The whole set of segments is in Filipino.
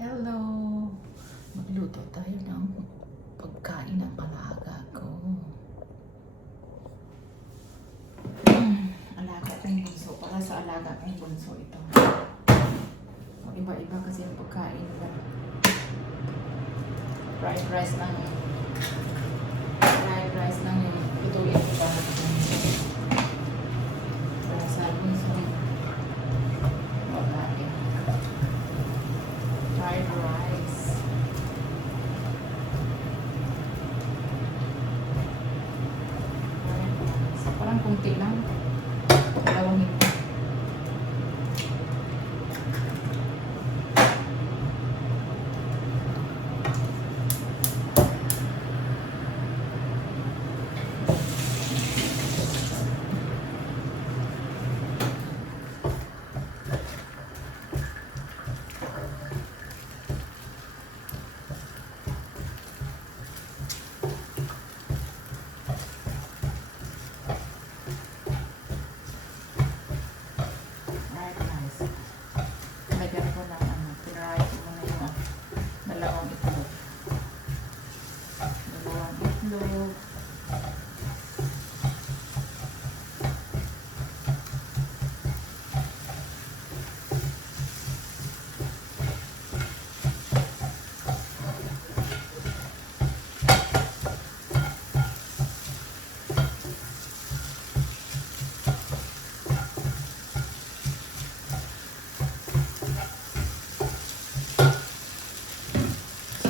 Hello! Magluto tayo ng pagkain ng alaga ko. Alaga ko yung bunso. Para sa alaga ko yung bunso ito. Iba-iba kasi yung pagkain nila. Fried rice lang yung lutuin ko para sa bunso. Wala eh. Fried rice. Parang kunti lang. Dalawang hito.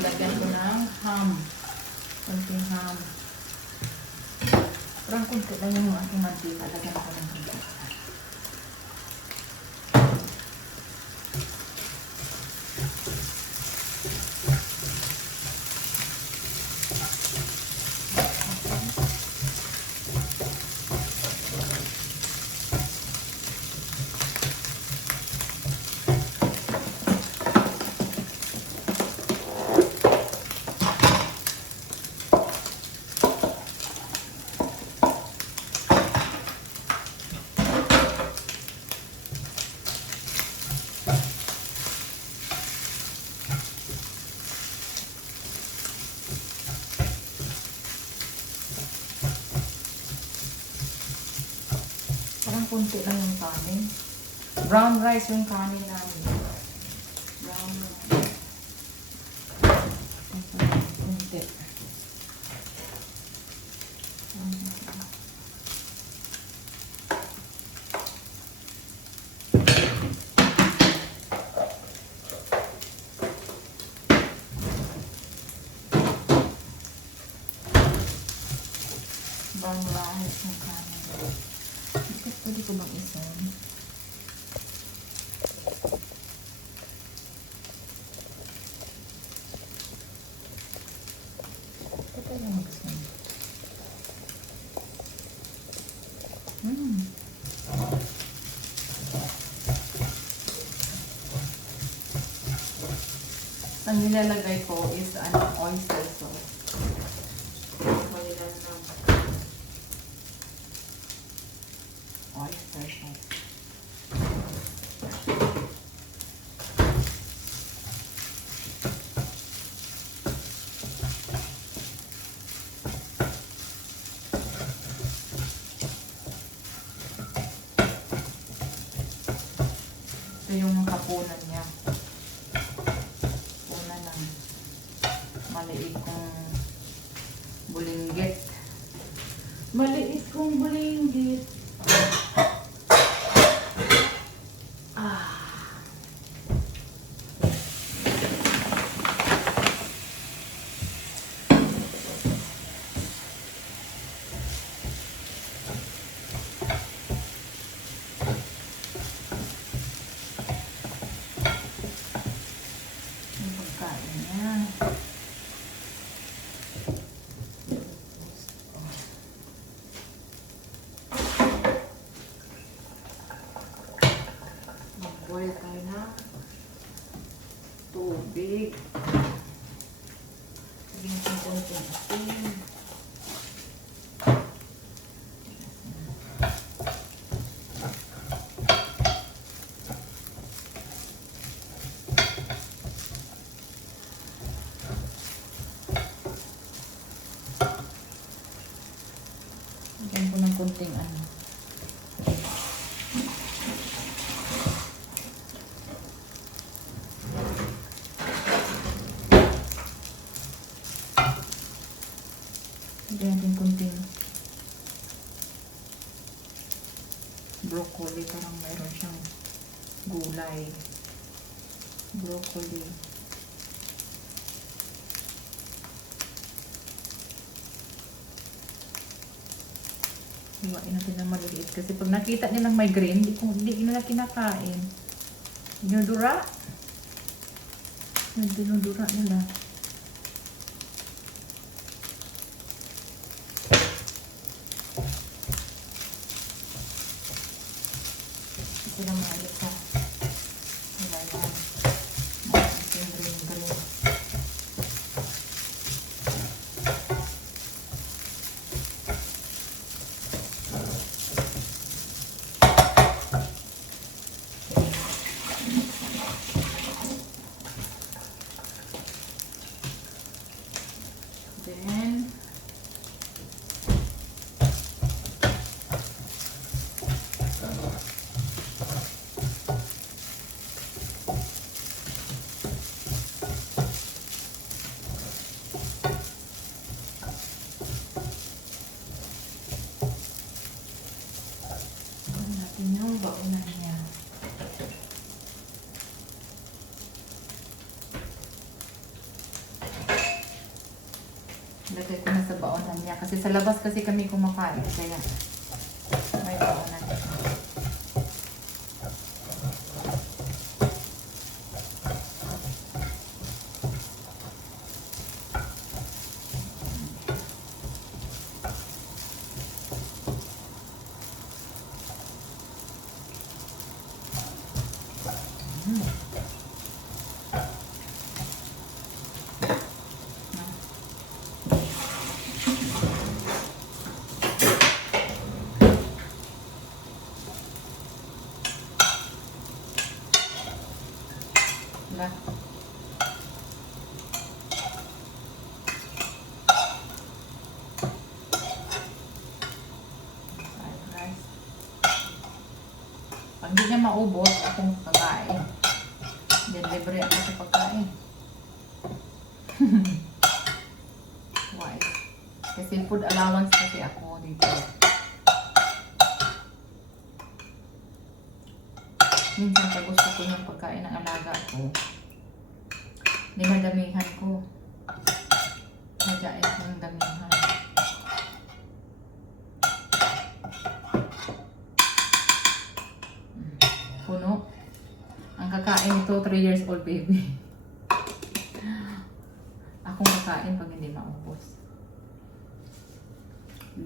Lagyan ko ng ham. Kunting ham. Parang kunti lang yung aking mantika. Lagyan ko ng ham. Parang kunti lang yung kanin. Brown rice yung kanin namin. Brown rice. Kunti. Brown rice yung kanin. Pwede ko bang isang? Ito lang isang. Ang nilalagay ko is oyster sauce. Oyster sauce. Ito yung kapunan niya. Punan ng maliit kong bulinggit. Maliit kong bulinggit. Mag-boil tayo ng tubig. Lagyan natin konting asin. Lagyan natin kunting broccoli. Parang mayroon siyang gulay. Broccoli. Iwain natin ng maliliit. Kasi pag nakita nilang may green, hindi nila kinakain. Dinudura. Dinudura nila. Kasi lang maalit sa nilayan. Maalit yung green. Then, natin yung baunan niya. Lagay ko na sa baunan niya. Kasi sa labas kasi kami kumakain. Kaya may baunan niya. Diba? Fried rice. Pag hindi niya maubos, akong kakain. Then libre ako sa pagkain. Why? Kasi food allowance kasi ako dito. Minsan pag gusto ko yung pagkain ng alaga ko, dinadamihan ko. Madyain ko yung damihan. Puno. Ang kakain ito, 3 years old baby. Akong kakain pag hindi maubos.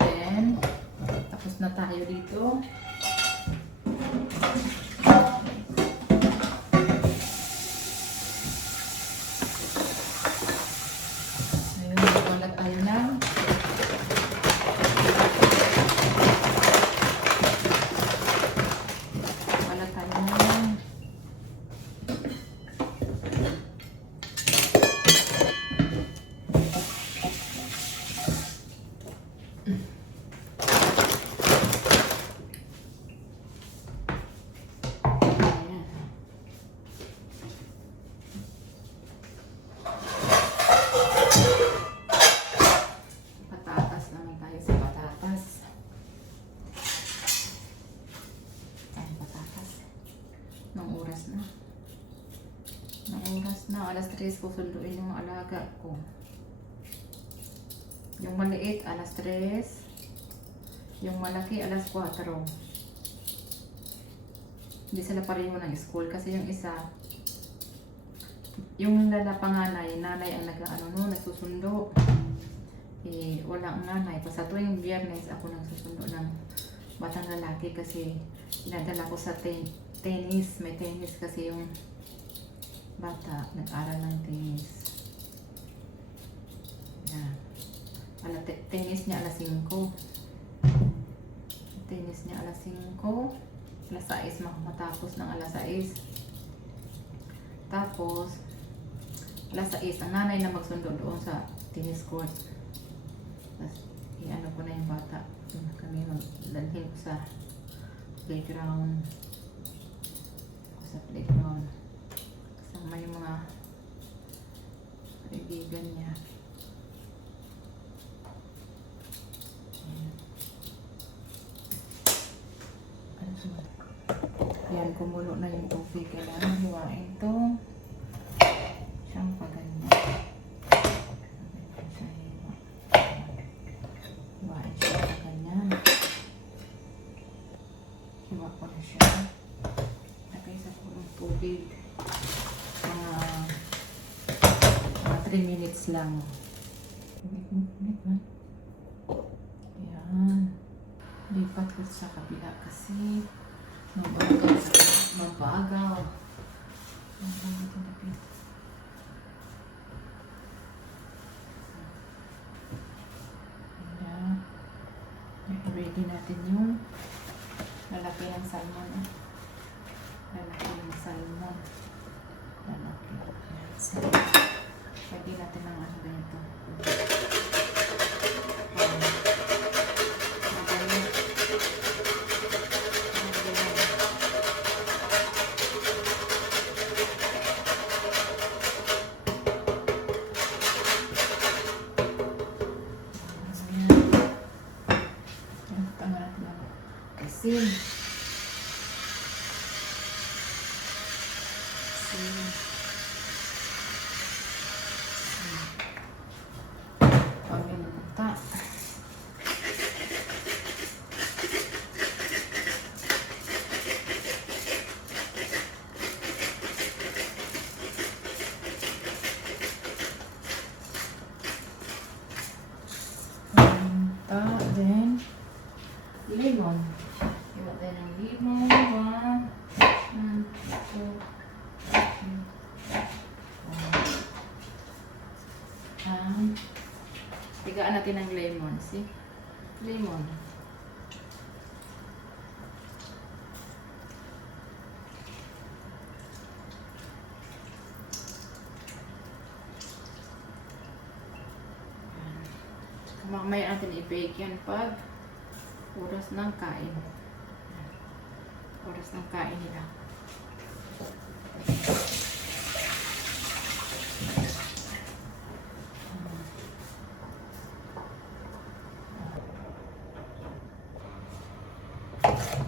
Then, tapos na tayo dito. Alas 3 ko sunduin yung alaga ko. Yung maliit, alas 3. Yung malaki, alas 4. Hindi sila pareho ng school kasi yung isa, yung panganay, nanay ang nagsusundo. Eh, wala ang nanay. Pa sa tuwing Biyernes, ako nagsusundo ng batang lalaki kasi inadala ko sa tennis. May tennis kasi yung bata, nag-aral ng tennis. Yan. Tennis niya alas 5. Tennis niya alas 5. Alas 6 matapos ng alas 6. Tapos, alas 6, ang nanay na magsundo doon sa tennis court. Tapos, i-ano ko na yung bata. Kami magdalhin ko sa playground. Sa playground. Kasama yung mga kaibigan niya. Ayan, kumulo na yung tubig. Kailangan hiwain to. Siyang paganyan. Hiwain siya paganyan. Hiwa ko na siya. Lagay sa kulong tubig. Mga 3 minutes lang. Minute man. Ayan. Lipat ko sa kabila kasi mabagaw. Mabagaw. Ayan. Ready natin yung lalaki ng salmon. Lalaki ng salmon. Lalaki. Ayan. So, lagi natin ng ano ganito. Asin. Paminta. Paminta. Then, lemon. Iwa tayo ng lemon. 1, 2, 3. Tigaan natin ng lemon. See? Lemon. Mamaya natin i-bake yan pag oras ng kain. Oras ng kain nila.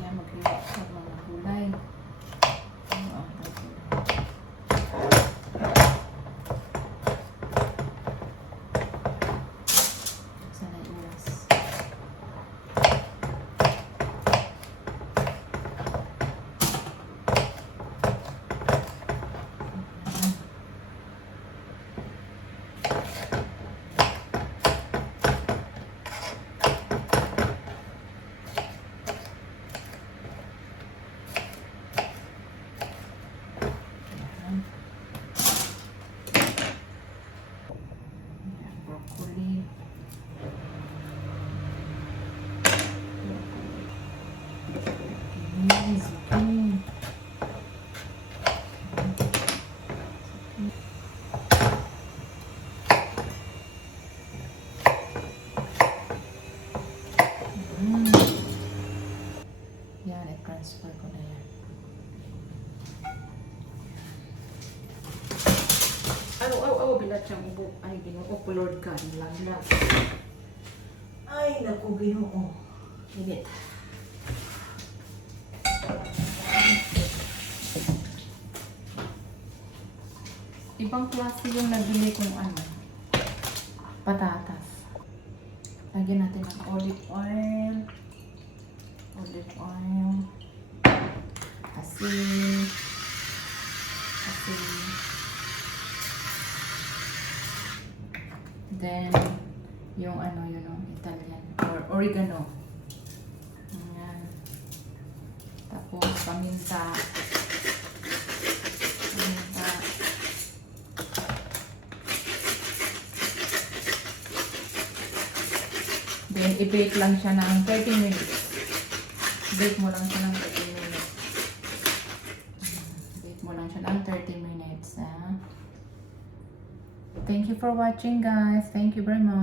Yan, mag-iwa sa mga gulay. Sana iwas. Broccoli. Zucchini. Yan, i-transfer ko na yan. Bilat siyang ubo. Ay, Ginoo, Lord God, laglag. Ay, naku, Ginoo. Init. Ibang klase yung nabili kong ano, patatas. Lagyan natin ng olive oil. Olive oil. Asin. Asin. Then, yung ano, yun o, Italian. Or oregano. Ayan. Tapos, paminta. Paminta. Then, i-bake lang siya ng 30 minutes. Bake mo lang siya ng 30 minutes. Bake mo lang siya ng 30 minutes. Thank you for watching, guys. Thank you very much.